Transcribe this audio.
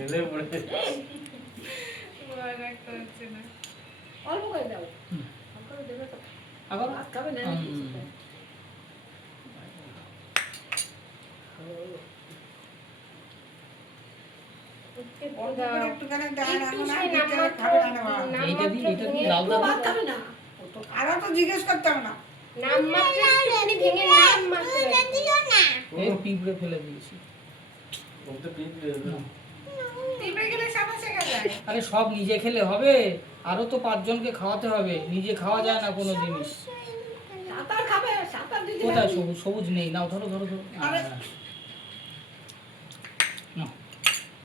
ছেলে পড়ে ভয় রাখতে হচ্ছে না। অল্প করে দাও করে দেবে তো আবার ভাত খাবে না একটুখানি দেয় না, একটু এখন আর সেই দিতে নামমাত্র খাবে না রে বাবা। এইটা দি এটা দি লাউ একটু দাও ভাত খাবে না আরো তো জিজ্ঞেস করতাম না। নামমাত্র একটুখানি ভেঙে নামমাত্র এই পিঁপড়ে ফেলে দিয়েছি ও তো পিঁপড়ে না। টিপে গেলে সাদা শেখা যায়। আরে সব নিজে খেলে হবে আরো তো 5 জনকে খাওয়াতে হবে নিজে খাওয়া যায় না কোনো জিনিস সাঁতার খাবে সাঁতার দিতে কোথায় সবুজ সবুজ নেই নাও ধরো ধরো ধরো আরে, হ্যাঁ।